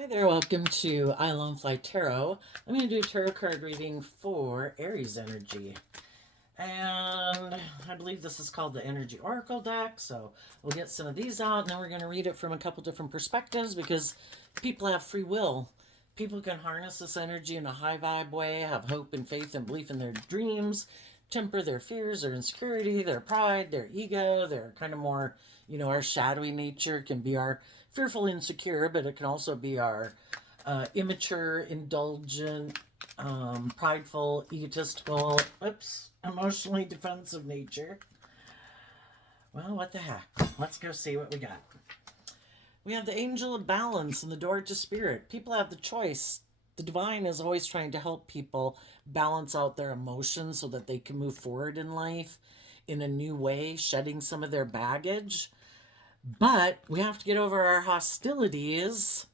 Hi there, welcome to I Lone Fly Tarot. I'm going to do a tarot card reading for Aries energy. And I believe this is called the Energy Oracle deck, so we'll get some of these out, and then we're going to read it from a couple different perspectives because people have free will. People can harness this energy in a high vibe way, have hope and faith and belief in their dreams, temper their fears, their insecurity, their pride, their ego, their kind of more, our shadowy nature can be our fearful, insecure, but it can also be our immature, indulgent, prideful, egotistical, emotionally defensive nature. Well, what the heck? Let's go see what we got. We have the angel of balance and the door to spirit. People have the choice. The divine is always trying to help people balance out their emotions so that they can move forward in life in a new way, shedding some of their baggage. But we have to get over our hostilities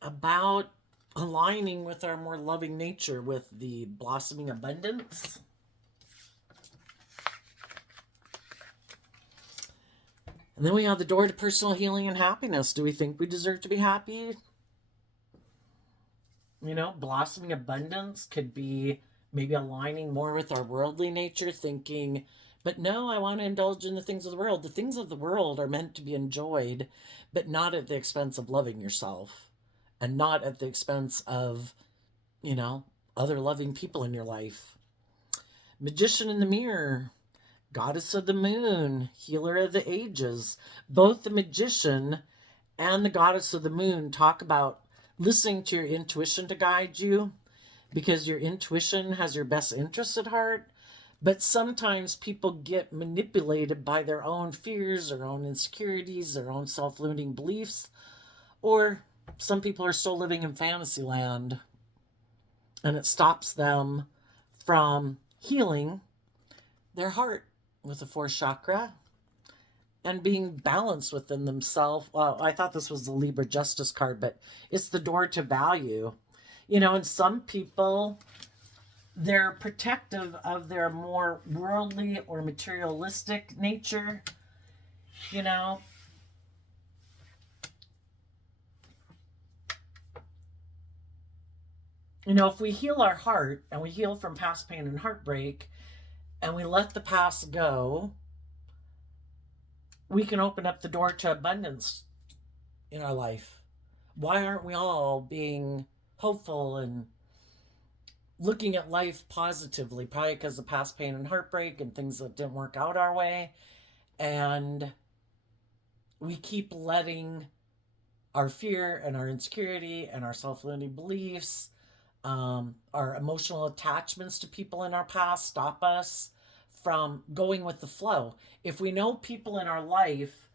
about aligning with our more loving nature, with the blossoming abundance. And then we have the door to personal healing and happiness. Do we think we deserve to be happy? Blossoming abundance could be maybe aligning more with our worldly nature, thinking, but no, I want to indulge in the things of the world. The things of the world are meant to be enjoyed, but not at the expense of loving yourself and not at the expense of, other loving people in your life. Magician in the mirror, goddess of the moon, healer of the ages. Both the magician and the goddess of the moon talk about listening to your intuition to guide you, because your intuition has your best interests at heart. But sometimes people get manipulated by their own fears, their own insecurities, their own self-limiting beliefs, or some people are still living in fantasy land, and it stops them from healing their heart with the fourth chakra and being balanced within themselves. Well, I thought this was the Libra Justice card, but it's the door to value. And some people, they're protective of their more worldly or materialistic nature. If we heal our heart and we heal from past pain and heartbreak and we let the past go, we can open up the door to abundance in our life. Why aren't we all being hopeful and looking at life positively? Probably because of past pain and heartbreak and things that didn't work out our way. And we keep letting our fear and our insecurity and our self-limiting beliefs, our emotional attachments to people in our past stop us from going with the flow. If we know people in our life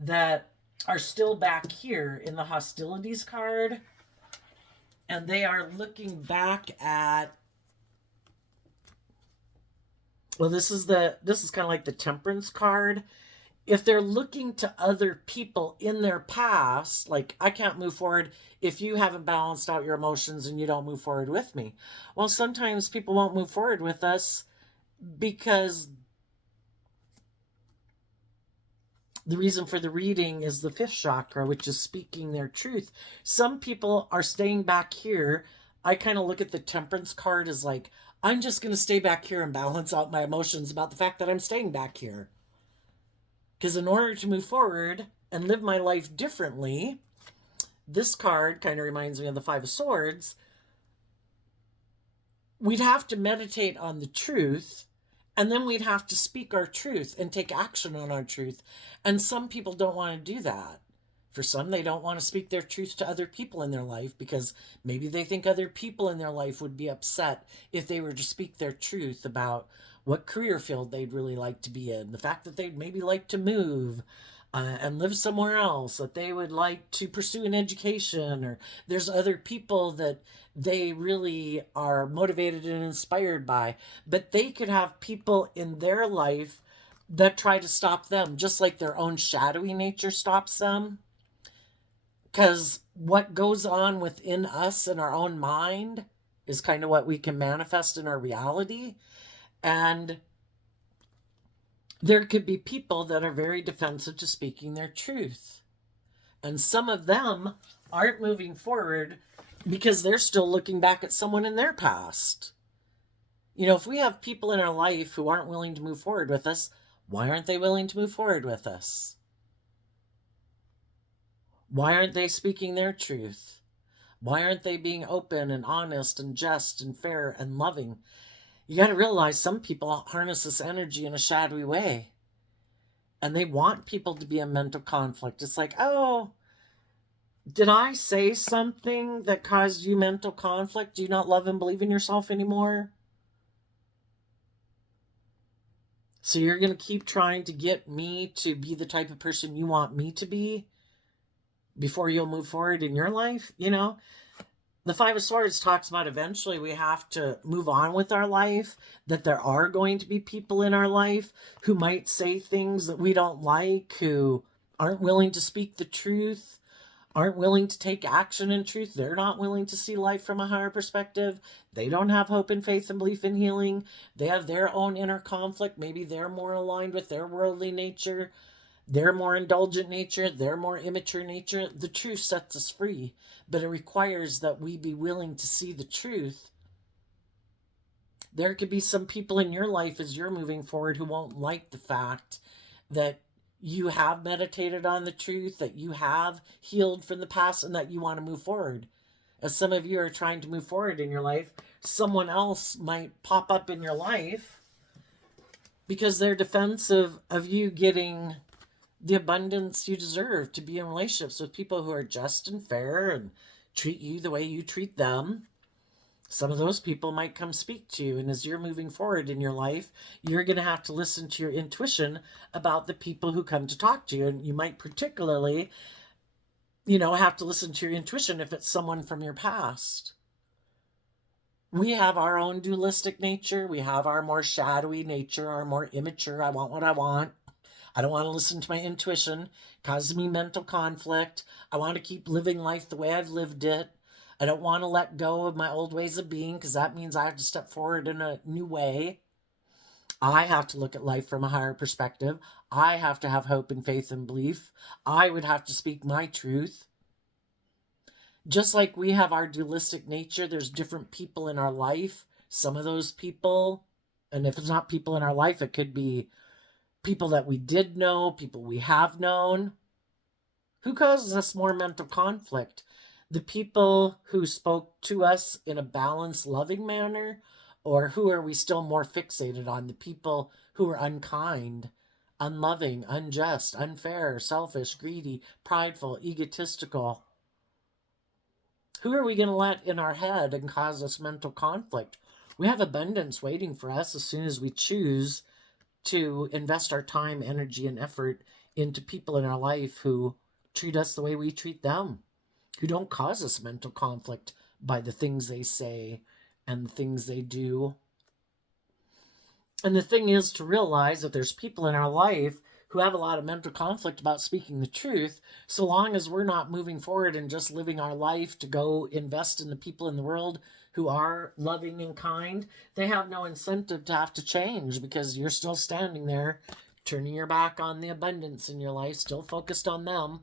that are still back here in the hostilities card, and they are looking back at, well, this is kind of like the temperance card. If they're looking to other people in their past, like, I can't move forward if you haven't balanced out your emotions and you don't move forward with me. Well, sometimes people won't move forward with us because the reason for the reading is the fifth chakra, which is speaking their truth. Some people are staying back here. I kind of look at the temperance card as like, I'm just going to stay back here and balance out my emotions about the fact that I'm staying back here. Because in order to move forward and live my life differently, this card kind of reminds me of the Five of Swords. We'd have to meditate on the truth, and then we'd have to speak our truth and take action on our truth. And some people don't want to do that. For some, they don't want to speak their truth to other people in their life because maybe they think other people in their life would be upset if they were to speak their truth about what career field they'd really like to be in, the fact that they'd maybe like to move and live somewhere else, that they would like to pursue an education, or there's other people that they really are motivated and inspired by. But they could have people in their life that try to stop them, just like their own shadowy nature stops them. Because what goes on within us in our own mind is kind of what we can manifest in our reality. And there could be people that are very defensive to speaking their truth. And some of them aren't moving forward because they're still looking back at someone in their past. You know, if we have people in our life who aren't willing to move forward with us, why aren't they willing to move forward with us? Why aren't they speaking their truth? Why aren't they being open and honest and just and fair and loving? You got to realize some people harness this energy in a shadowy way. And they want people to be in mental conflict. It's like, oh, did I say something that caused you mental conflict? Do you not love and believe in yourself anymore? So you're going to keep trying to get me to be the type of person you want me to be before you'll move forward in your life? You know, the Five of Swords talks about eventually we have to move on with our life, that there are going to be people in our life who might say things that we don't like, who aren't willing to speak the truth, aren't willing to take action in truth. They're not willing to see life from a higher perspective. They don't have hope and faith and belief in healing. They have their own inner conflict. Maybe they're more aligned with their worldly nature, their more indulgent nature, their more immature nature. The truth sets us free, but it requires that we be willing to see the truth. There could be some people in your life as you're moving forward who won't like the fact that you have meditated on the truth, that you have healed from the past, and that you want to move forward. As some of you are trying to move forward in your life, someone else might pop up in your life because they're defensive of you getting the abundance you deserve, to be in relationships with people who are just and fair and treat you the way you treat them. Some of those people might come speak to you, and as you're moving forward in your life, you're going to have to listen to your intuition about the people who come to talk to you. And you might particularly, have to listen to your intuition if it's someone from your past. We have our own dualistic nature. We have our more shadowy nature, our more immature, I want what I want. I don't want to listen to my intuition. It causes me mental conflict. I want to keep living life the way I've lived it. I don't want to let go of my old ways of being because that means I have to step forward in a new way. I have to look at life from a higher perspective. I have to have hope and faith and belief. I would have to speak my truth. Just like we have our dualistic nature, there's different people in our life. Some of those people, and if it's not people in our life, it could be people that we did know, people we have known. Who causes us more mental conflict? The people who spoke to us in a balanced, loving manner, or who are we still more fixated on? The people who are unkind, unloving, unjust, unfair, selfish, greedy, prideful, egotistical. Who are we going to let in our head and cause us mental conflict? We have abundance waiting for us as soon as we choose to invest our time, energy, and effort into people in our life who treat us the way we treat them, who don't cause us mental conflict by the things they say and the things they do. And the thing is to realize that there's people in our life who have a lot of mental conflict about speaking the truth, so long as we're not moving forward and just living our life to go invest in the people in the world who are loving and kind, they have no incentive to have to change because you're still standing there, turning your back on the abundance in your life, still focused on them.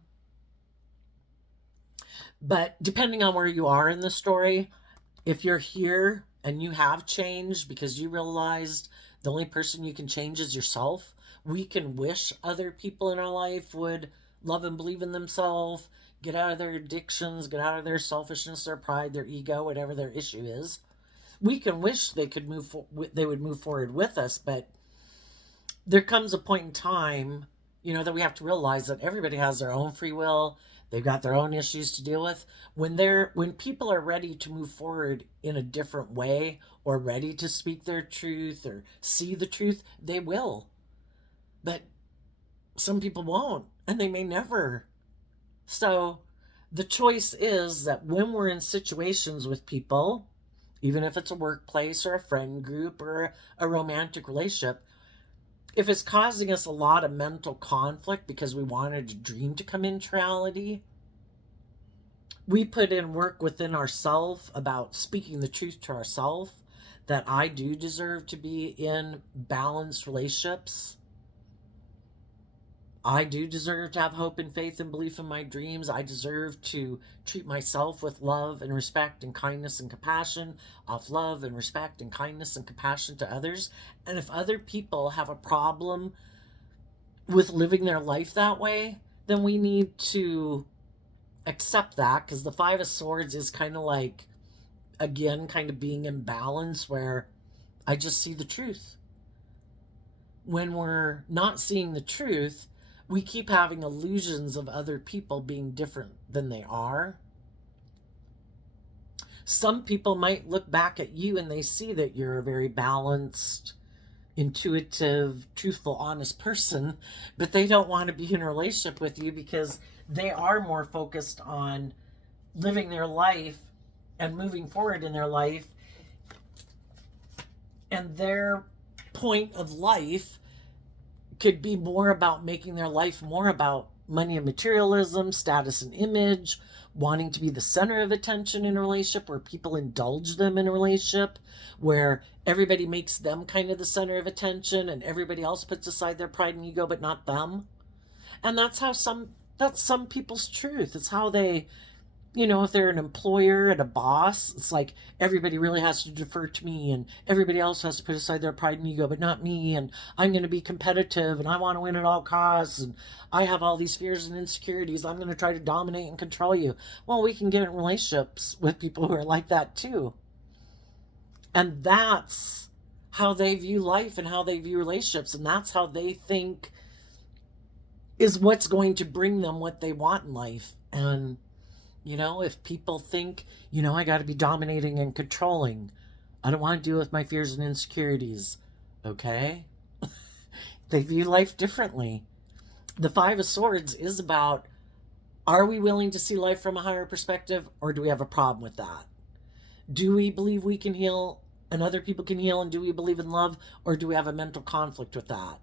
But depending on where you are in the story, if you're here and you have changed because you realized the only person you can change is yourself, we can wish other people in our life would love and believe in themselves, get out of their addictions, get out of their selfishness, their pride, their ego, whatever their issue is. We can wish they would move forward with us, but there comes a point in time, that we have to realize that everybody has their own free will. They've got their own issues to deal with. When people are ready to move forward in a different way, or ready to speak their truth or see the truth, they will. But some people won't, and they may never. So the choice is that when we're in situations with people, even if it's a workplace or a friend group or a romantic relationship, if it's causing us a lot of mental conflict because we wanted a dream to come into reality, we put in work within ourselves about speaking the truth to ourselves, that I do deserve to be in balanced relationships. I do deserve to have hope and faith and belief in my dreams. I deserve to treat myself with love and respect and kindness and compassion, of love and respect and kindness and compassion to others. And if other people have a problem with living their life that way, then we need to accept that, because the Five of Swords is kind of like, again, kind of being in balance where I just see the truth. When we're not seeing the truth, we keep having illusions of other people being different than they are. Some people might look back at you and they see that you're a very balanced, intuitive, truthful, honest person, but they don't want to be in a relationship with you because they are more focused on living their life and moving forward in their life, and their point of life could be more about making their life more about money and materialism, status and image, wanting to be the center of attention in a relationship, where people indulge them in a relationship, where everybody makes them kind of the center of attention and everybody else puts aside their pride and ego but not them. And that's some people's truth. It's how they, if they're an employer and a boss, it's like everybody really has to defer to me and everybody else has to put aside their pride and ego, but not me. And I'm going to be competitive and I want to win at all costs. And I have all these fears and insecurities. I'm going to try to dominate and control you. Well, we can get in relationships with people who are like that too. And that's how they view life and how they view relationships. And that's how they think is what's going to bring them what they want in life. And if people think, I got to be dominating and controlling, I don't want to deal with my fears and insecurities. Okay? They view life differently. The Five of Swords is about, are we willing to see life from a higher perspective, or do we have a problem with that? Do we believe we can heal and other people can heal, and do we believe in love, or do we have a mental conflict with that?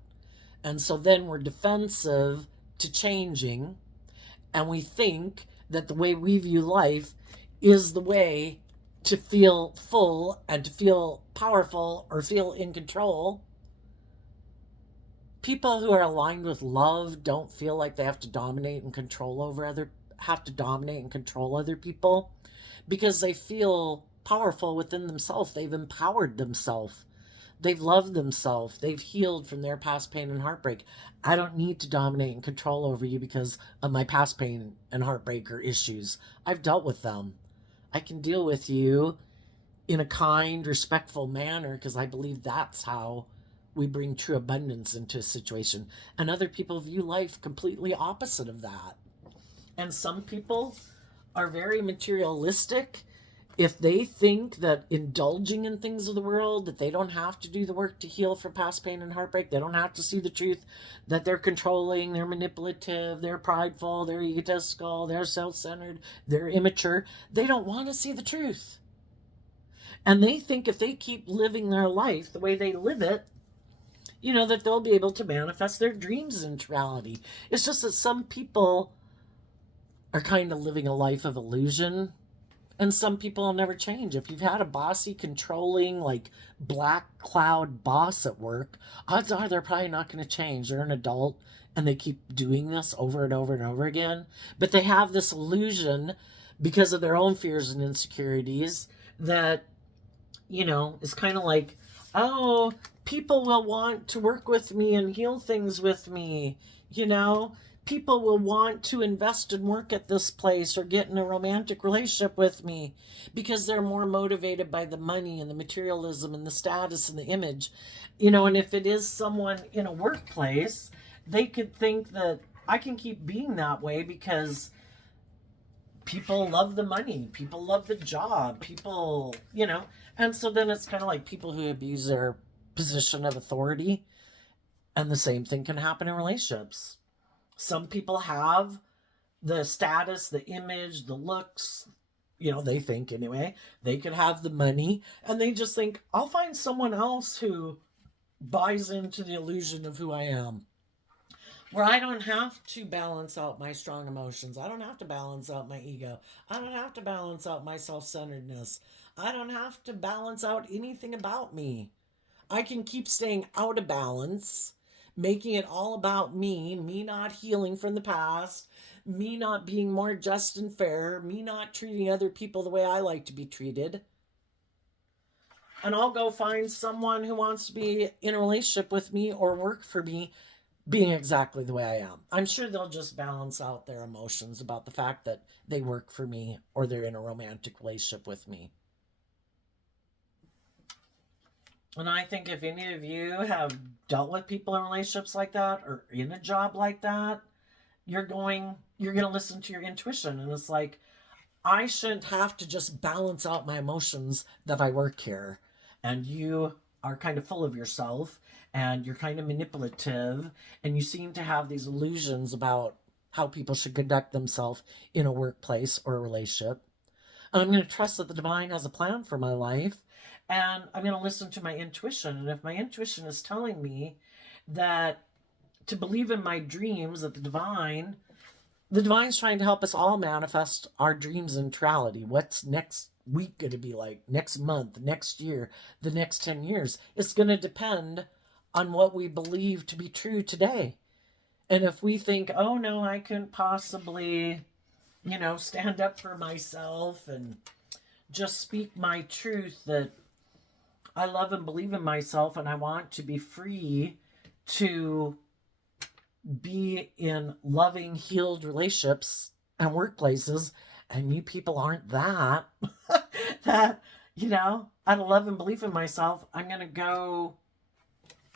And so then we're defensive to changing, and we think that the way we view life is the way to feel full and to feel powerful or feel in control. People who are aligned with love don't feel like they have to dominate and control other people, because they feel powerful within themselves. They've empowered themselves. They've loved themselves. They've healed from their past pain and heartbreak. I don't need to dominate and control over you because of my past pain and heartbreak or issues. I've dealt with them. I can deal with you in a kind, respectful manner, because I believe that's how we bring true abundance into a situation. And other people view life completely opposite of that. And some people are very materialistic. If they think that indulging in things of the world, that they don't have to do the work to heal from past pain and heartbreak, they don't have to see the truth, that they're controlling, they're manipulative, they're prideful, they're egotistical, they're self-centered, they're immature, they don't want to see the truth. And they think if they keep living their life the way they live it, that they'll be able to manifest their dreams into reality. It's just that some people are kind of living a life of illusion. And some people will never change. If you've had a bossy, controlling, like black cloud boss at work, odds are they're probably not going to change. They're an adult and they keep doing this over and over and over again. But they have this illusion because of their own fears and insecurities that, is kind of like, oh, people will want to work with me and heal things with me, people will want to invest and work at this place or get in a romantic relationship with me because they're more motivated by the money and the materialism and the status and the image. And if it is someone in a workplace, they could think that I can keep being that way because people love the money, people love the job, people, and so then it's kind of like people who abuse their position of authority. And the same thing can happen in relationships. Some people have the status, the image, the looks, they think anyway. They could have the money and they just think, I'll find someone else who buys into the illusion of who I am, where I don't have to balance out my strong emotions. I don't have to balance out my ego. I don't have to balance out my self-centeredness. I don't have to balance out anything about me. I can keep staying out of balance making it all about me not healing from the past, me not being more just and fair, me not treating other people the way I like to be treated. And I'll go find someone who wants to be in a relationship with me or work for me being exactly the way I am. I'm sure they'll just balance out their emotions about the fact that they work for me or they're in a romantic relationship with me. And I think if any of you have dealt with people in relationships like that or in a job like that, you're going to listen to your intuition, and it's like, I shouldn't have to just balance out my emotions that I work here. And you are kind of full of yourself and you're kind of manipulative and you seem to have these illusions about how people should conduct themselves in a workplace or a relationship. And I'm going to trust that the divine has a plan for my life, and I'm going to listen to my intuition. And if my intuition is telling me that to believe in my dreams, that the divine's trying to help us all manifest our dreams in reality. What's next week going to be like? Next month, next year, the next 10 years? It's going to depend on what we believe to be true today. And if we think, oh no, I couldn't possibly, stand up for myself and just speak my truth, that I love and believe in myself and I want to be free to be in loving, healed relationships and workplaces, and you people aren't that, that, out of love and belief in myself, I'm going to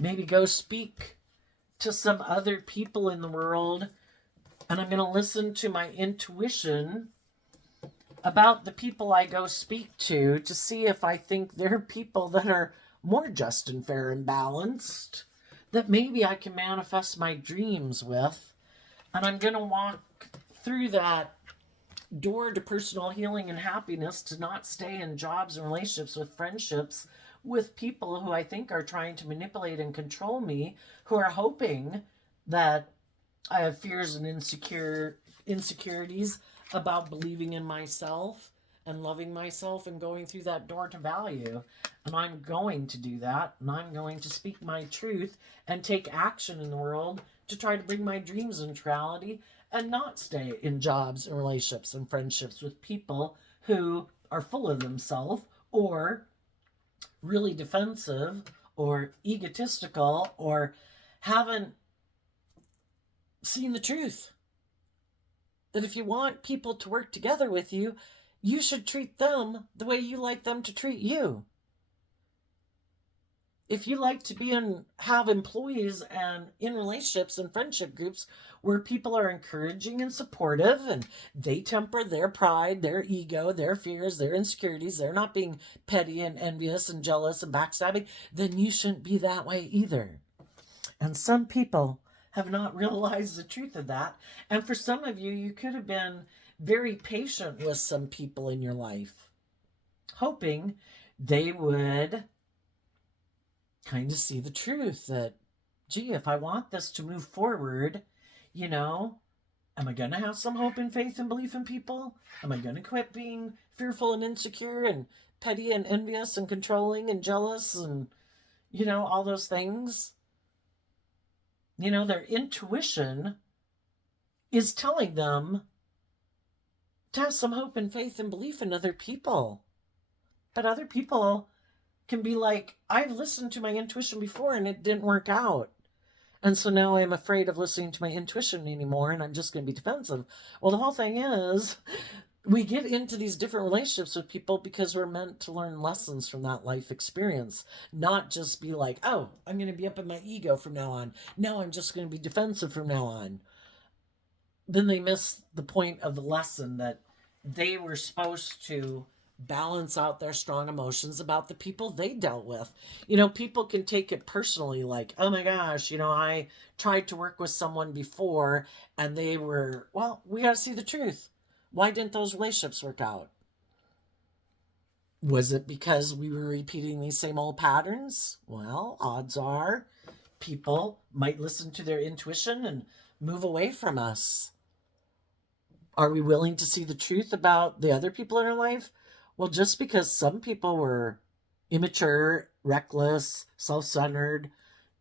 maybe go speak to some other people in the world, and I'm going to listen to my intuition about the people I go speak to see if I think they're people that are more just and fair and balanced, that maybe I can manifest my dreams with. And I'm going to walk through that door to personal healing and happiness, to not stay in jobs and relationships with friendships with people who I think are trying to manipulate and control me, who are hoping that I have fears and insecurities about believing in myself and loving myself and going through that door to value. And I'm going to do that, and I'm going to speak my truth and take action in the world to try to bring my dreams into reality, and not stay in jobs and relationships and friendships with people who are full of themselves or really defensive or egotistical or haven't seen the truth. That if you want people to work together with you, you should treat them the way you like them to treat you. If you like to have employees and in relationships and friendship groups where people are encouraging and supportive, and they temper their pride, their ego, their fears, their insecurities, they're not being petty and envious and jealous and backstabbing, then you shouldn't be that way either. And some people have not realized the truth of that. And for some of you, you could have been very patient with some people in your life, hoping they would kind of see the truth that, gee, if I want this to move forward, am I going to have some hope and faith and belief in people? Am I going to quit being fearful and insecure and petty and envious and controlling and jealous and, all those things? Their intuition is telling them to have some hope and faith and belief in other people. But other people can be like, I've listened to my intuition before and it didn't work out. And so now I'm afraid of listening to my intuition anymore, and I'm just going to be defensive. Well, the whole thing is, we get into these different relationships with people because we're meant to learn lessons from that life experience, not just be like, oh, I'm going to be up in my ego from now on. Now I'm just going to be defensive from now on. Then they miss the point of the lesson, that they were supposed to balance out their strong emotions about the people they dealt with. People can take it personally, like, oh my gosh, I tried to work with someone before and they were, well, we got to see the truth. Why didn't those relationships work out? Was it because we were repeating these same old patterns? Well, odds are people might listen to their intuition and move away from us. Are we willing to see the truth about the other people in our life? Well, just because some people were immature, reckless, self-centered,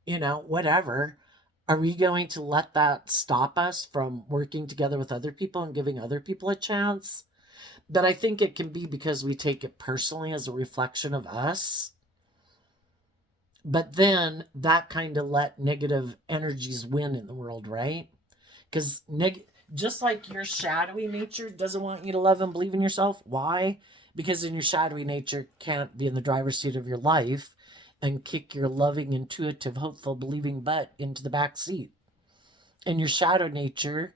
whatever, Are we going to let that stop us from working together with other people and giving other people a chance? But I think it can be because we take it personally as a reflection of us. But then that kind of let negative energies win in the world, right? Because just like your shadowy nature doesn't want you to love and believe in yourself. Why? Because in your shadowy nature can't be in the driver's seat of your life and kick your loving, intuitive, hopeful, believing butt into the back seat. And your shadow nature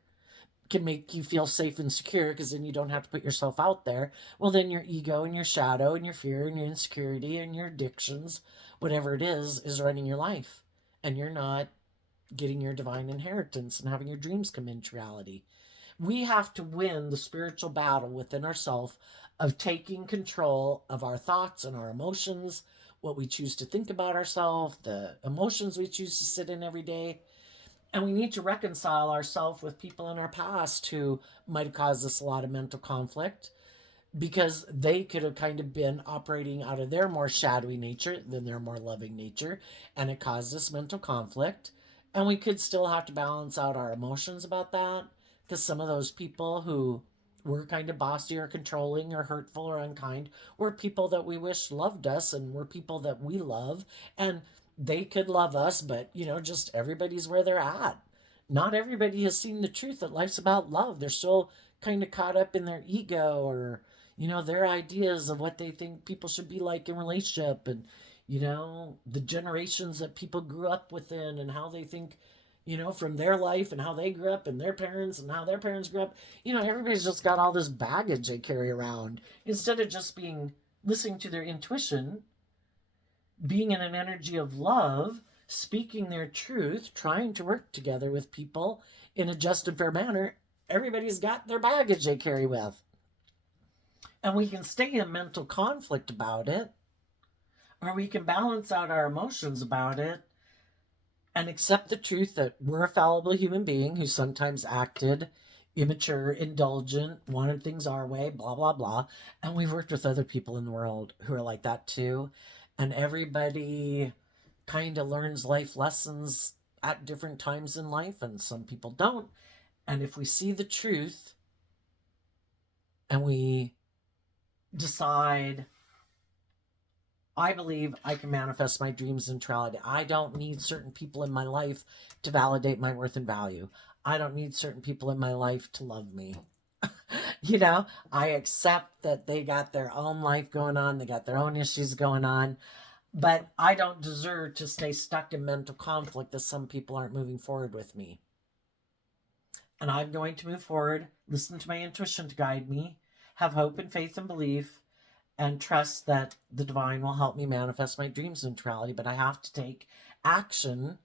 can make you feel safe and secure because then you don't have to put yourself out there. Well, then your ego and your shadow and your fear and your insecurity and your addictions, whatever it is running your life. And you're not getting your divine inheritance and having your dreams come into reality. We have to win the spiritual battle within ourselves of taking control of our thoughts and our emotions, what we choose to think about ourselves, the emotions we choose to sit in every day. And we need to reconcile ourselves with people in our past who might have caused us a lot of mental conflict because they could have kind of been operating out of their more shadowy nature than their more loving nature, and it caused us mental conflict. And we could still have to balance out our emotions about that because some of those people who were kind of bossy or controlling or hurtful or unkind were people that we wish loved us and were people that we love, and they could love us, but just everybody's where they're at. Not everybody has seen the truth that life's about love. They're still kind of caught up in their ego or their ideas of what they think people should be like in relationship, and the generations that people grew up within and how they think from their life and how they grew up and their parents and how their parents grew up. Everybody's just got all this baggage they carry around instead of just being listening to their intuition, being in an energy of love, speaking their truth, trying to work together with people in a just and fair manner. Everybody's got their baggage they carry with, and we can stay in mental conflict about it, or we can balance out our emotions about it and accept the truth that we're a fallible human being who sometimes acted immature, indulgent, wanted things our way, blah, blah, blah. And we've worked with other people in the world who are like that too. And everybody kind of learns life lessons at different times in life, and some people don't. And if we see the truth and we decide, I believe I can manifest my dreams into reality. I don't need certain people in my life to validate my worth and value. I don't need certain people in my life to love me. I accept that they got their own life going on, they got their own issues going on, but I don't deserve to stay stuck in mental conflict that some people aren't moving forward with me. And I'm going to move forward, listen to my intuition to guide me, have hope and faith and belief, and trust that the divine will help me manifest my dreams into reality. But I have to take action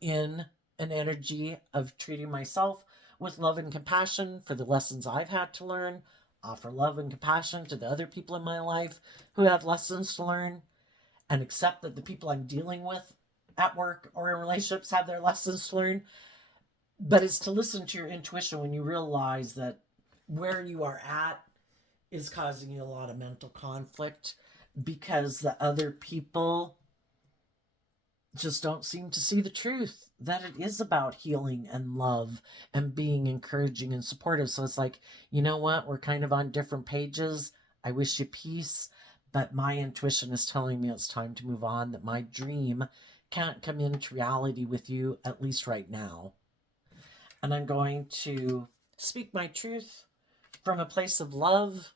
in an energy of treating myself with love and compassion for the lessons I've had to learn, offer love and compassion to the other people in my life who have lessons to learn, and accept that the people I'm dealing with at work or in relationships have their lessons to learn. But it's to listen to your intuition when you realize that where you are at is causing you a lot of mental conflict because the other people just don't seem to see the truth that it is about healing and love and being encouraging and supportive. So it's like, you know what? We're kind of on different pages. I wish you peace, but my intuition is telling me it's time to move on, that my dream can't come into reality with you, at least right now. And I'm going to speak my truth from a place of love.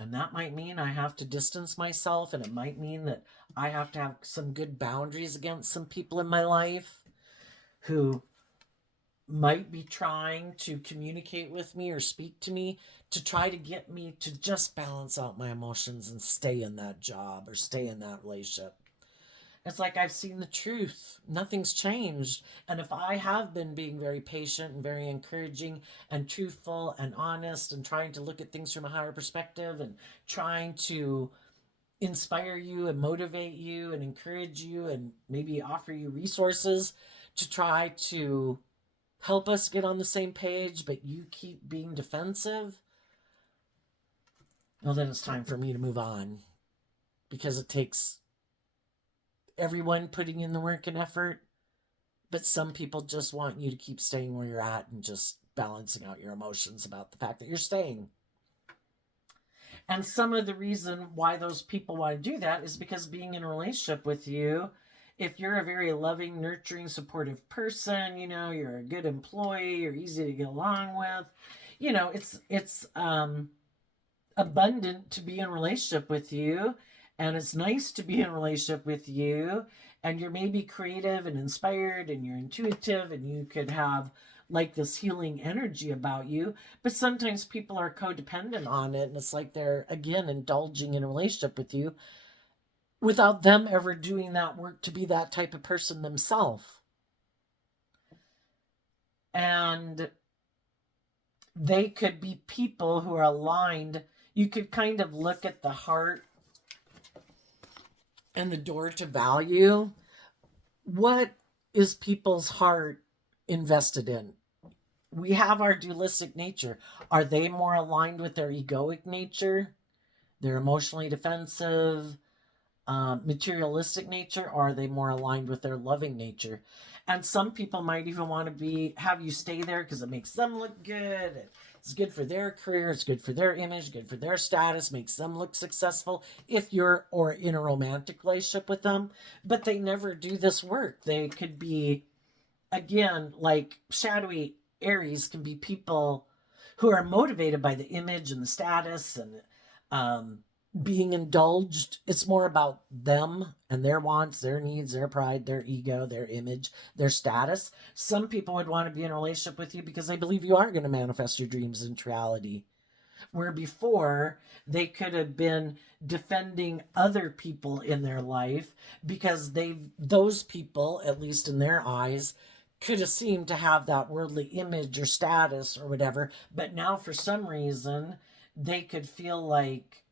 And that might mean I have to distance myself, and it might mean that I have to have some good boundaries against some people in my life who might be trying to communicate with me or speak to me to try to get me to just balance out my emotions and stay in that job or stay in that relationship. It's like I've seen the truth. Nothing's changed. And if I have been being very patient and very encouraging and truthful and honest and trying to look at things from a higher perspective and trying to inspire you and motivate you and encourage you and maybe offer you resources to try to help us get on the same page, but you keep being defensive, well, then it's time for me to move on because it takes everyone putting in the work and effort But some people just want you to keep staying where you're at and just balancing out your emotions about the fact that you're staying. And some of the reason why those people want to do that is because being in a relationship with you, if you're a very loving, nurturing, supportive person, you're a good employee, you're easy to get along with, it's abundant to be in a relationship with you, and it's nice to be in a relationship with you, and you're maybe creative and inspired and you're intuitive and you could have like this healing energy about you, but sometimes people are codependent on it, and it's like they're again indulging in a relationship with you without them ever doing that work to be that type of person themselves. And they could be people who are aligned. You could kind of look at the heart and the door to value. What is people's heart invested in? We have our dualistic nature. Are they more aligned with their egoic nature, their emotionally defensive, materialistic nature, or are they more aligned with their loving nature? And some people might even want to have you stay there because it makes them look good. It's good for their career. It's good for their image. Good for their status. Makes them look successful if you're or in a romantic relationship with them. But they never do this work. They could be, again, like shadowy Aries can be people who are motivated by the image and the status and being indulged. It's more about them and their wants, their needs, their pride, their ego, their image, their status. Some people would want to be in a relationship with you because they believe you are going to manifest your dreams into reality. Where before they could have been defending other people in their life because those people, at least in their eyes, could have seemed to have that worldly image or status or whatever, but now for some reason they could feel like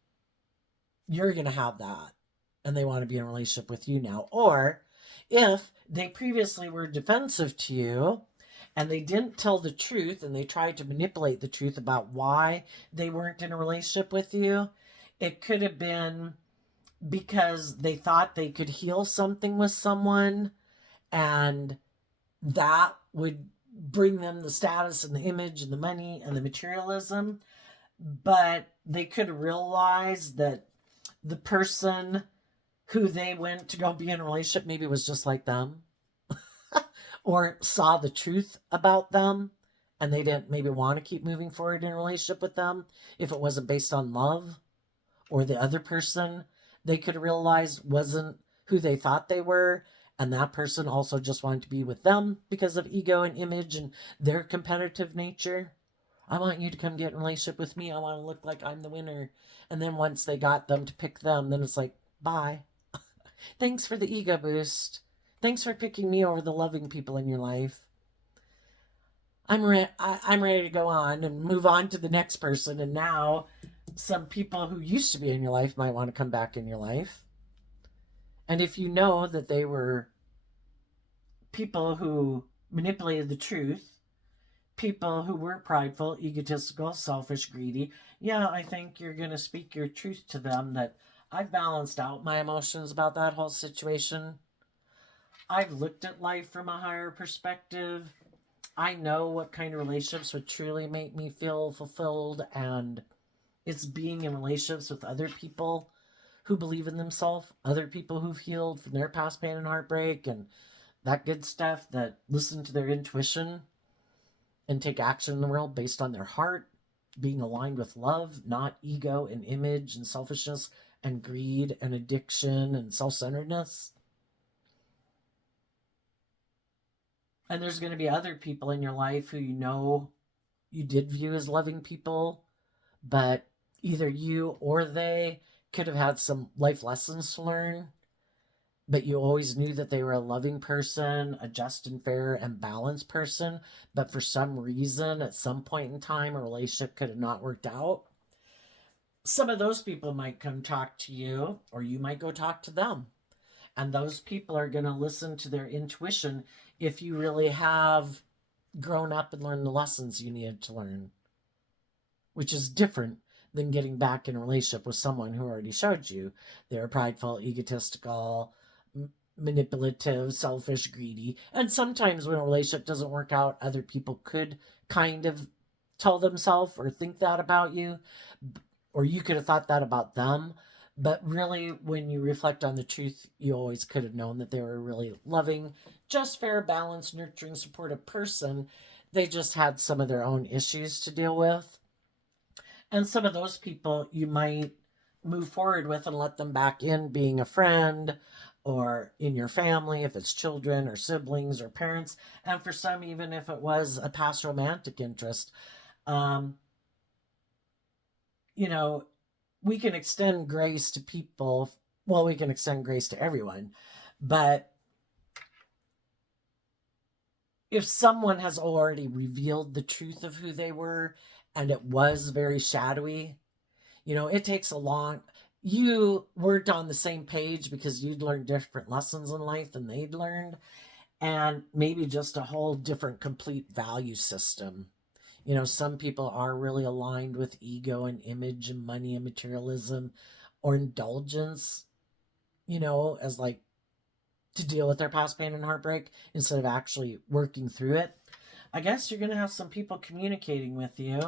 you're going to have that and they want to be in a relationship with you now. Or if they previously were defensive to you and they didn't tell the truth and they tried to manipulate the truth about why they weren't in a relationship with you, it could have been because they thought they could heal something with someone and that would bring them the status and the image and the money and the materialism. But they could realize that the person who they went to go be in a relationship maybe was just like them or saw the truth about them and they didn't maybe want to keep moving forward in a relationship with them if it wasn't based on love, or the other person they could realize wasn't who they thought they were, and that person also just wanted to be with them because of ego and image and their competitive nature. I want you to come get in a relationship with me. I want to look like I'm the winner. And then once they got them to pick them, then it's like, bye. Thanks for the ego boost. Thanks for picking me over the loving people in your life. I'm ready to go on and move on to the next person. And now some people who used to be in your life might want to come back in your life. And if you know that they were people who manipulated the truth, people who were prideful, egotistical, selfish, greedy, yeah, I think you're going to speak your truth to them that I've balanced out my emotions about that whole situation. I've looked at life from a higher perspective. I know what kind of relationships would truly make me feel fulfilled, and it's being in relationships with other people who believe in themselves, other people who've healed from their past pain and heartbreak and that good stuff, that listen to their intuition and take action in the world based on their heart, being aligned with love, not ego and image and selfishness and greed and addiction and self-centeredness. And there's going to be other people in your life who you did view as loving people, but either you or they could have had some life lessons to learn, but you always knew that they were a loving person, a just and fair and balanced person. But for some reason, at some point in time, a relationship could have not worked out. Some of those people might come talk to you, or you might go talk to them. And those people are going to listen to their intuition if you really have grown up and learned the lessons you needed to learn, which is different than getting back in a relationship with someone who already showed you they're prideful, egotistical, manipulative, selfish, greedy. And sometimes when a relationship doesn't work out, other people could kind of tell themselves or think that about you, or you could have thought that about them. But really, when you reflect on the truth, you always could have known that they were a really loving, just, fair, balanced, nurturing, supportive person. They just had some of their own issues to deal with. And some of those people you might move forward with and let them back in being a friend or in your family if it's children or siblings or parents. And for some, even if it was a past romantic interest, um, you know, we can extend grace to people. Well, we can extend grace to everyone. But if someone has already revealed the truth of who they were and it was very shadowy, it takes a long. You weren't on the same page because you'd learned different lessons in life than they'd learned, and maybe just a whole different, complete value system. Some people are really aligned with ego and image and money and materialism or indulgence, as like to deal with their past pain and heartbreak instead of actually working through it. I guess you're going to have some people communicating with you,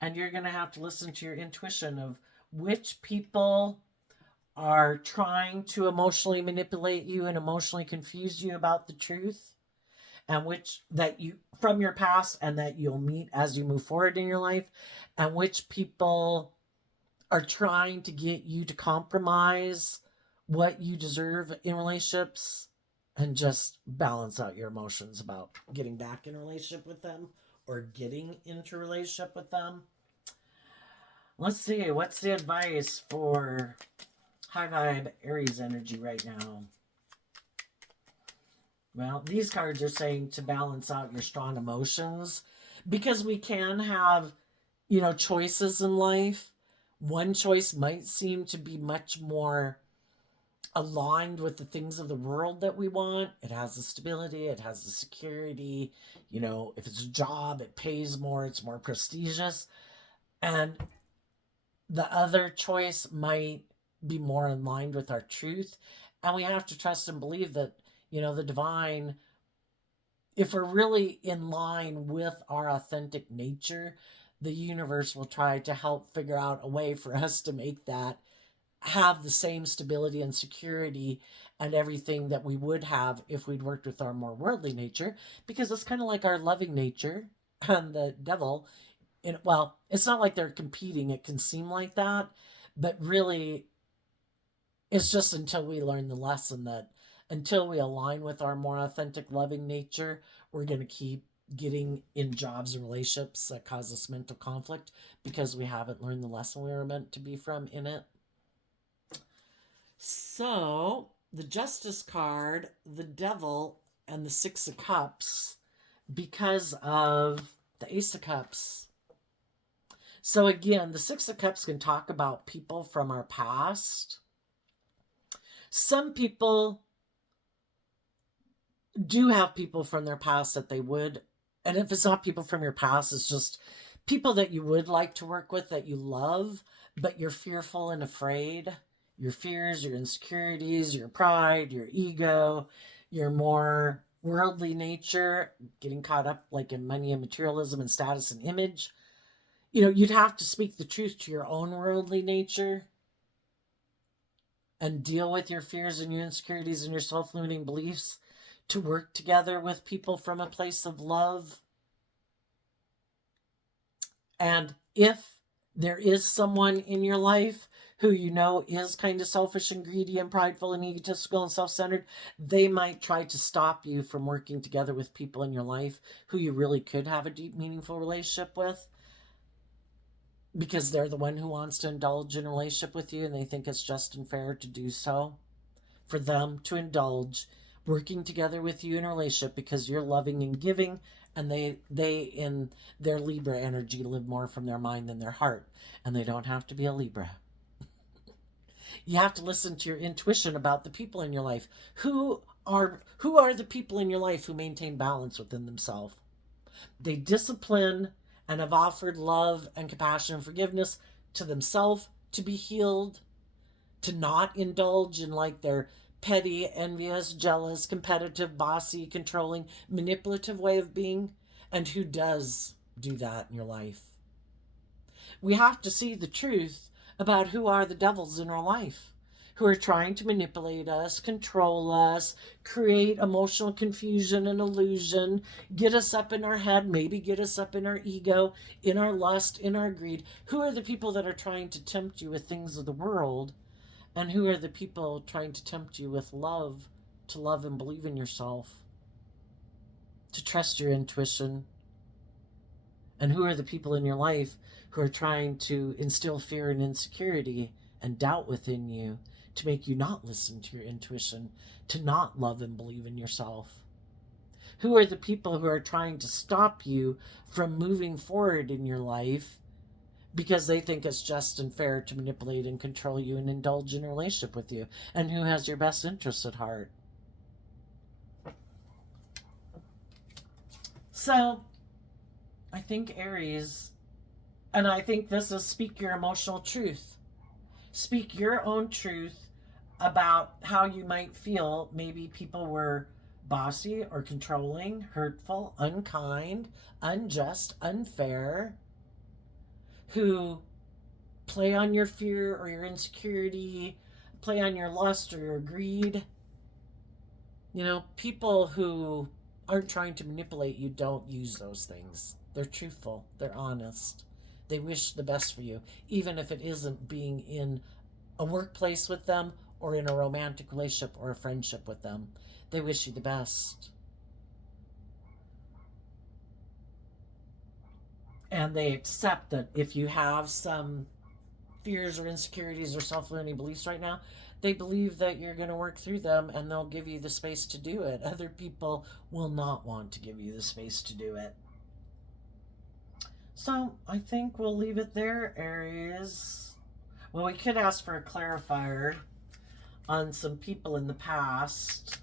and you're going to have to listen to your intuition of which people are trying to emotionally manipulate you and emotionally confuse you about the truth, and which that you from your past and that you'll meet as you move forward in your life, and which people are trying to get you to compromise what you deserve in relationships and just balance out your emotions about getting back in a relationship with them or getting into a relationship with them. Let's see, what's the advice for high vibe Aries energy right now? Well, these cards are saying to balance out your strong emotions because we can have, choices in life. One choice might seem to be much more aligned with the things of the world that we want. It has the stability, it has the security. If it's a job, it pays more, it's more prestigious. And the other choice might be more in line with our truth. And we have to trust and believe that, the divine, if we're really in line with our authentic nature, the universe will try to help figure out a way for us to make that have the same stability and security and everything that we would have if we'd worked with our more worldly nature, because it's kind of like our loving nature and the devil. Well, it's not like they're competing. It can seem like that, but really, it's just until we learn the lesson that until we align with our more authentic, loving nature, we're going to keep getting in jobs and relationships that cause us mental conflict because we haven't learned the lesson we were meant to be from in it. So, the Justice card, the Devil, and the Six of Cups, because of the Ace of Cups. So, again, the Six of Cups can talk about people from our past. Some people do have people from their past that they would, and if it's not people from your past, it's just people that you would like to work with that you love, but you're fearful and afraid. Your fears, your insecurities, your pride, your ego, your more worldly nature, getting caught up like in money and materialism and status and image. You'd have to speak the truth to your own worldly nature and deal with your fears and your insecurities and your self-limiting beliefs to work together with people from a place of love. And if there is someone in your life who is kind of selfish and greedy and prideful and egotistical and self-centered, they might try to stop you from working together with people in your life who you really could have a deep, meaningful relationship with, because they're the one who wants to indulge in a relationship with you and they think it's just and fair to do so. For them to indulge working together with you in a relationship because you're loving and giving, and they in their Libra energy live more from their mind than their heart, and they don't have to be a Libra. You have to listen to your intuition about the people in your life. Who are the people in your life who maintain balance within themselves? They discipline and have offered love and compassion and forgiveness to themselves to be healed, to not indulge in like their petty, envious, jealous, competitive, bossy, controlling, manipulative way of being? And who does do that in your life? We have to see the truth about who are the devils in our life, who are trying to manipulate us, control us, create emotional confusion and illusion, get us up in our head, maybe get us up in our ego, in our lust, in our greed. Who are the people that are trying to tempt you with things of the world? And who are the people trying to tempt you with love, to love and believe in yourself, to trust your intuition? And who are the people in your life who are trying to instill fear and insecurity and doubt within you to make you not listen to your intuition, to not love and believe in yourself? Who are the people who are trying to stop you from moving forward in your life because they think it's just and fair to manipulate and control you and indulge in a relationship with you? And who has your best interests at heart? So, I think Aries, and I think this is speak your emotional truth. Speak your own truth about how you might feel. Maybe people were bossy or controlling, hurtful, unkind, unjust, unfair, who play on your fear or your insecurity, play on your lust or your greed. You know, people who aren't trying to manipulate you don't use those things. They're truthful, they're honest, they wish the best for you, even if it isn't being in a workplace with them or in a romantic relationship or a friendship with them. They wish you the best. And they accept that if you have some fears or insecurities or self-limiting beliefs right now, they believe that you're going to work through them and they'll give you the space to do it. Other people will not want to give you the space to do it. So I think we'll leave it there, Aries. Well, we could ask for a clarifier on some people in the past.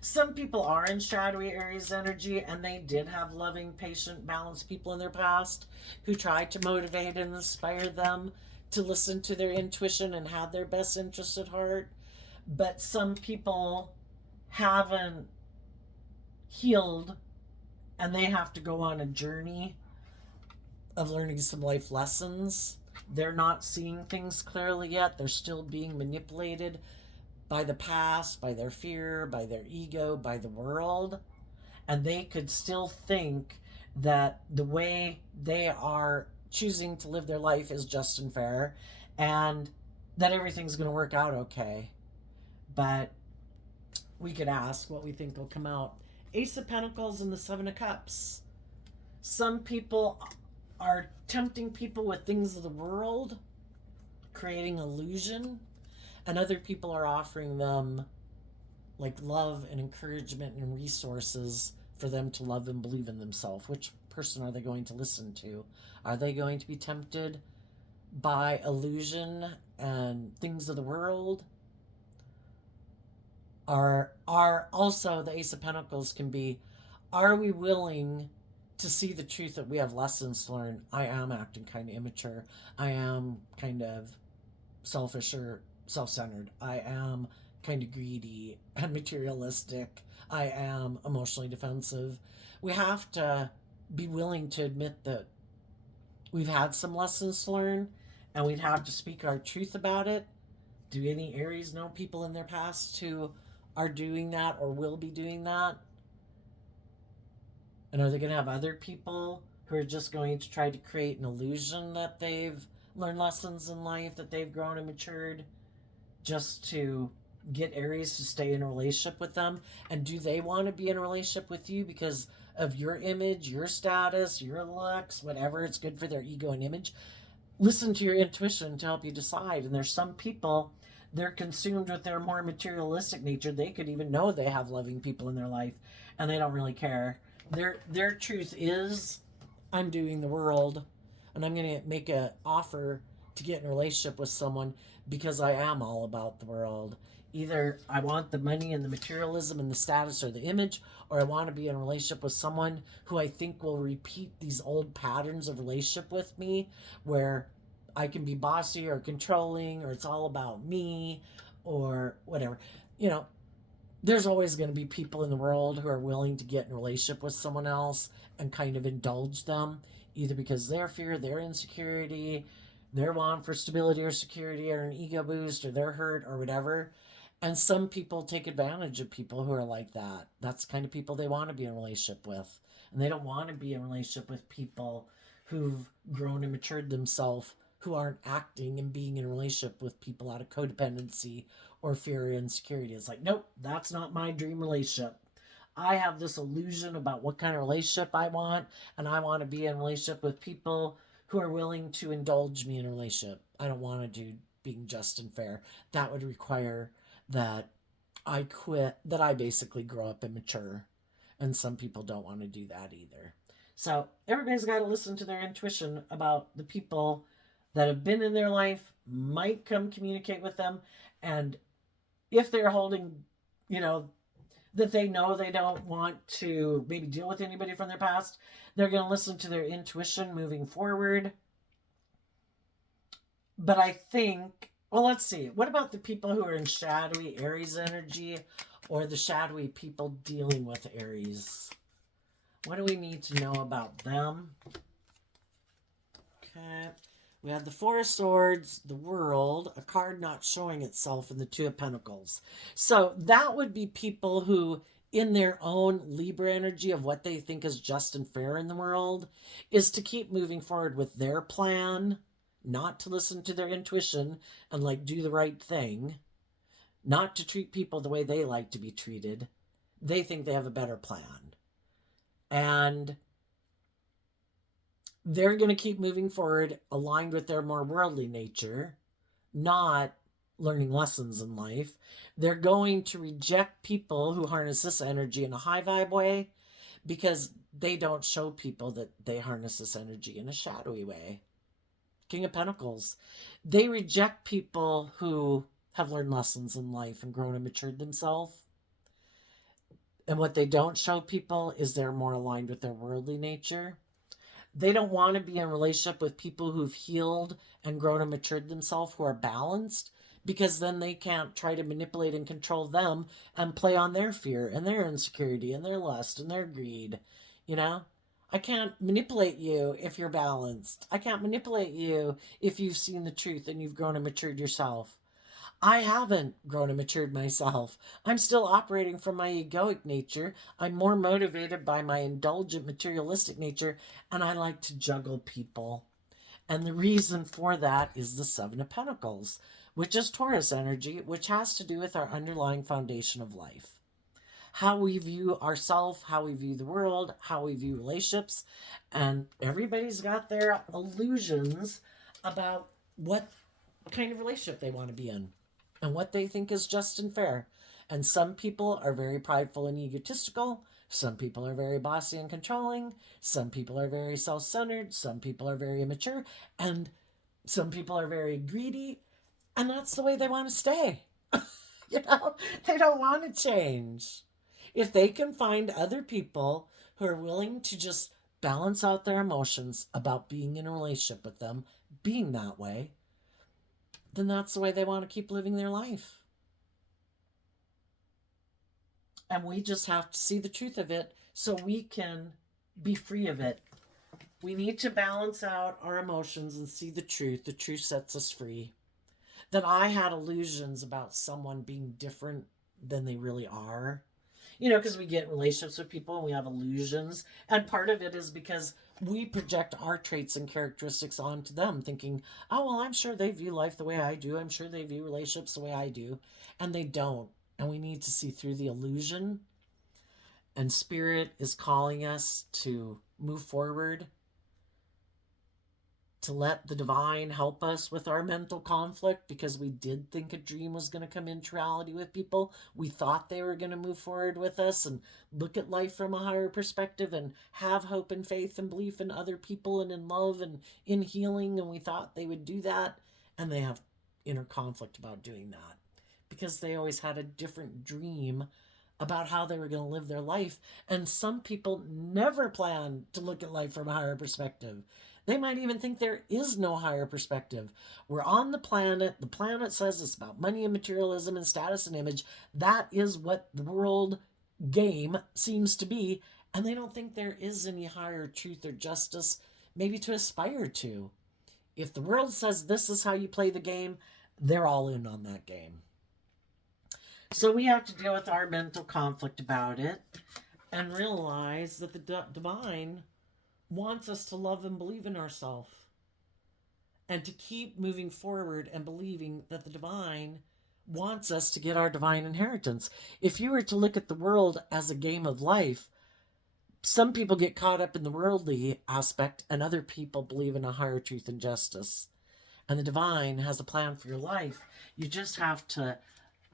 Some people are in shadowy Aries energy and they did have loving, patient, balanced people in their past who tried to motivate and inspire them to listen to their intuition and have their best interests at heart. But some people haven't healed and they have to go on a journey of learning some life lessons. They're not seeing things clearly yet. They're still being manipulated by the past, by their fear, by their ego, by the world. And they could still think that the way they are choosing to live their life is just and fair and that everything's going to work out okay. But we could ask what we think will come out. Ace of Pentacles and the Seven of Cups. Some people are tempting people with things of the world, creating illusion, and other people are offering them like love and encouragement and resources for them to love and believe in themselves. Which person are they going to listen to? Are they going to be tempted by illusion and things of the world? Are also the Ace of Pentacles can be, are we willing to see the truth that we have lessons to learn? I am acting kind of immature. I am kind of selfish or self-centered. I am kind of greedy and materialistic. I am emotionally defensive. We have to be willing to admit that we've had some lessons to learn and we'd have to speak our truth about it. Do any Aries know people in their past who are doing that or will be doing that? And are they going to have other people who are just going to try to create an illusion that they've learned lessons in life, that they've grown and matured, just to get Aries to stay in a relationship with them? And do they want to be in a relationship with you because of your image, your status, your looks, whatever? It's good for their ego and image. Listen to your intuition to help you decide. And there's some people, they're consumed with their more materialistic nature. They could even know they have loving people in their life and they don't really care. Their truth is, I'm doing the world and I'm going to make an offer to get in a relationship with someone because I am all about the world. Either I want the money and the materialism and the status or the image, or I want to be in a relationship with someone who I think will repeat these old patterns of relationship with me, where I can be bossy or controlling, or it's all about me, or whatever. You know, there's always going to be people in the world who are willing to get in a relationship with someone else and kind of indulge them, either because their fear, their insecurity, their want for stability or security, or an ego boost, or their hurt, or whatever. And some people take advantage of people who are like that. That's the kind of people they want to be in a relationship with. And they don't want to be in a relationship with people who've grown and matured themselves, who aren't acting and being in a relationship with people out of codependency or fear or insecurity. It's like, nope, that's not my dream relationship. I have this illusion about what kind of relationship I want, and I want to be in a relationship with people who are willing to indulge me in a relationship. I don't want to do being just and fair. That would require that I quit, that I basically grow up and mature. And some people don't want to do that either. So everybody's got to listen to their intuition about the people that have been in their life, might come communicate with them, and if they're holding, you know, that they know they don't want to maybe deal with anybody from their past, they're going to listen to their intuition moving forward. But I think, well, let's see. What about the people who are in shadowy Aries energy, or the shadowy people dealing with Aries? What do we need to know about them? Okay. We have the Four of Swords, the World, a card not showing itself, and the Two of Pentacles. So that would be people who, in their own Libra energy of what they think is just and fair in the world, is to keep moving forward with their plan, not to listen to their intuition and like do the right thing, not to treat people the way they like to be treated. They think they have a better plan. And they're going to keep moving forward aligned with their more worldly nature, not learning lessons in life. They're going to reject people who harness this energy in a high vibe way, because they don't show people that they harness this energy in a shadowy way. King of Pentacles. They reject people who have learned lessons in life and grown and matured themselves. And what they don't show people is they're more aligned with their worldly nature. They don't want to be in a relationship with people who've healed and grown and matured themselves, who are balanced, because then they can't try to manipulate and control them and play on their fear and their insecurity and their lust and their greed. You know, I can't manipulate you if you're balanced. I can't manipulate you if you've seen the truth and you've grown and matured yourself. I haven't grown and matured myself. I'm still operating from my egoic nature. I'm more motivated by my indulgent materialistic nature, and I like to juggle people. And the reason for that is the Seven of Pentacles, which is Taurus energy, which has to do with our underlying foundation of life. How we view ourselves, how we view the world, how we view relationships. And everybody's got their illusions about what kind of relationship they want to be in and what they think is just and fair. And some people are very prideful and egotistical. Some people are very bossy and controlling. Some people are very self-centered. Some people are very immature. And some people are very greedy. And that's the way they want to stay. You know, they don't want to change. If they can find other people who are willing to just balance out their emotions about being in a relationship with them, being that way, then that's the way they want to keep living their life. And we just have to see the truth of it so we can be free of it. We need to balance out our emotions and see the truth. The truth sets us free. That I had illusions about someone being different than they really are. You know, because we get in relationships with people and we have illusions. And part of it is because we project our traits and characteristics onto them, thinking, oh, well, I'm sure they view life the way I do. I'm sure they view relationships the way I do. And they don't. And we need to see through the illusion. And Spirit is calling us to move forward, to let the divine help us with our mental conflict, because we did think a dream was going to come into reality with people. We thought they were going to move forward with us and look at life from a higher perspective and have hope and faith and belief in other people and in love and in healing. And we thought they would do that. And they have inner conflict about doing that because they always had a different dream about how they were going to live their life. And some people never plan to look at life from a higher perspective. They might even think there is no higher perspective. We're on the planet. The planet says it's about money and materialism and status and image. That is what the world game seems to be. And they don't think there is any higher truth or justice, maybe to aspire to. If the world says this is how you play the game, they're all in on that game. So we have to deal with our mental conflict about it and realize that the divine wants us to love and believe in ourselves and to keep moving forward and believing that the divine wants us to get our divine inheritance. If you were to look at the world as a game of life, some people get caught up in the worldly aspect and other people believe in a higher truth and justice. And the divine has a plan for your life. You just have to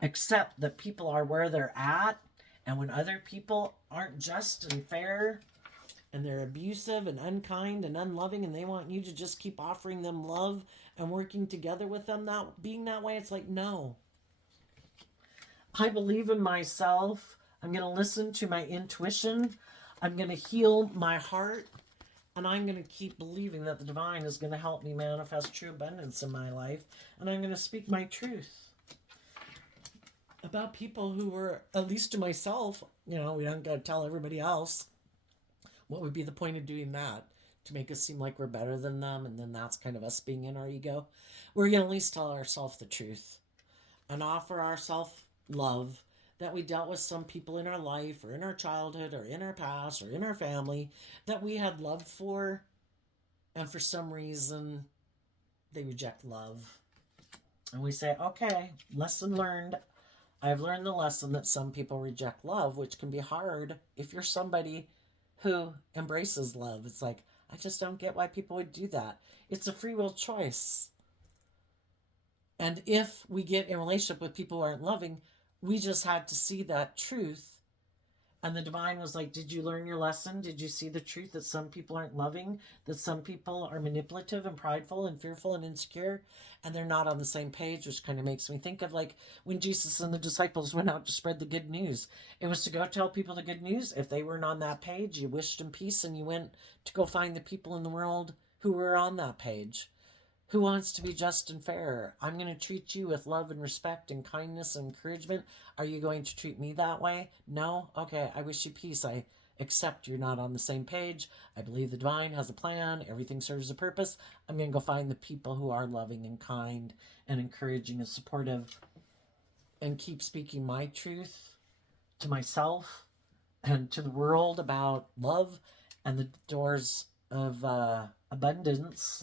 accept that people are where they're at, and when other people aren't just and fair and they're abusive and unkind and unloving and they want you to just keep offering them love and working together with them, not being that way, it's like, no. I believe in myself. I'm going to listen to my intuition. I'm going to heal my heart, and I'm going to keep believing that the divine is going to help me manifest true abundance in my life, and I'm going to speak my truth about people who were, at least to myself, we don't got to tell everybody else. What would be the point of doing that? To make us seem like we're better than them, and then that's kind of us being in our ego. We're going to at least tell ourselves the truth and offer ourselves love, that we dealt with some people in our life or in our childhood or in our past or in our family that we had love for, and for some reason they reject love. And we say, okay, lesson learned. I've learned the lesson that some people reject love, which can be hard if you're somebody who embraces love. It's like, I just don't get why people would do that. It's a free will choice. And if we get in a relationship with people who aren't loving, we just had to see that truth. And the divine was like, did you learn your lesson? Did you see the truth that some people aren't loving? That some people are manipulative and prideful and fearful and insecure? And they're not on the same page, which kind of makes me think of like when Jesus and the disciples went out to spread the good news. It was to go tell people the good news. If they weren't on that page, you wished them peace and you went to go find the people in the world who were on that page. Who wants to be just and fair? I'm going to treat you with love and respect and kindness and encouragement. Are you going to treat me that way? No? Okay, I wish you peace. I accept you're not on the same page. I believe the divine has a plan. Everything serves a purpose. I'm going to go find the people who are loving and kind and encouraging and supportive, and keep speaking my truth to myself and to the world about love and the doors of abundance.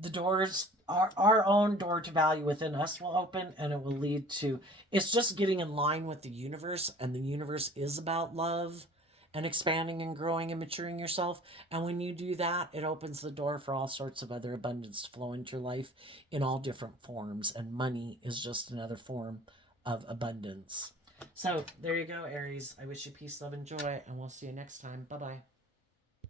The doors, our own door to value within us will open, and it will lead to, it's just getting in line with the universe, and the universe is about love and expanding and growing and maturing yourself. And when you do that, it opens the door for all sorts of other abundance to flow into your life in all different forms, and money is just another form of abundance. So there you go, Aries. I wish you peace, love, and joy, and we'll see you next time. Bye-bye.